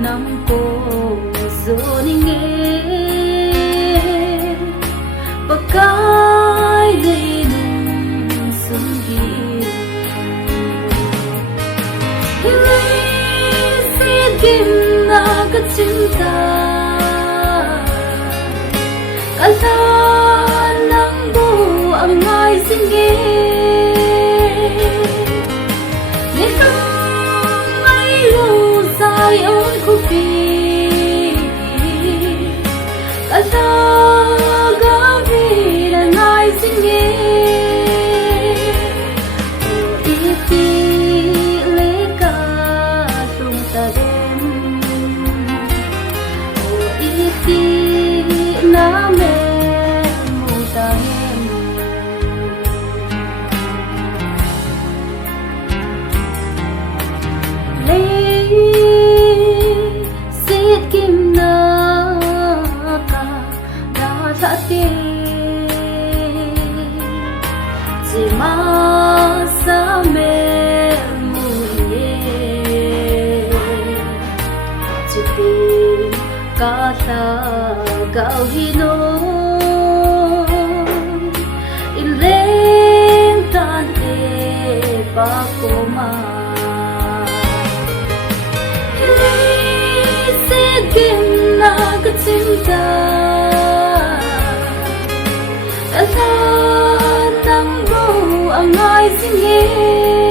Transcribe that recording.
nắm cô dù ni nghe và cái đây nung sung hi lấy kim na cái cinta cả nắng bu ang ngai xin nghe để không mấy lâu dài ôn khu phi cả gạo đi là ngai xin nghe ít đi lấy cả tung ta đêm ít đi na mẹ mù ta em lấy xiết kim na cả đã thả tiền chỉ mà sa mẹ mù ye chỉ tìm cả ta gạo hi no in lên tan te pa ko ma se kim na ka cinta ta tang bo ang ai xin nghe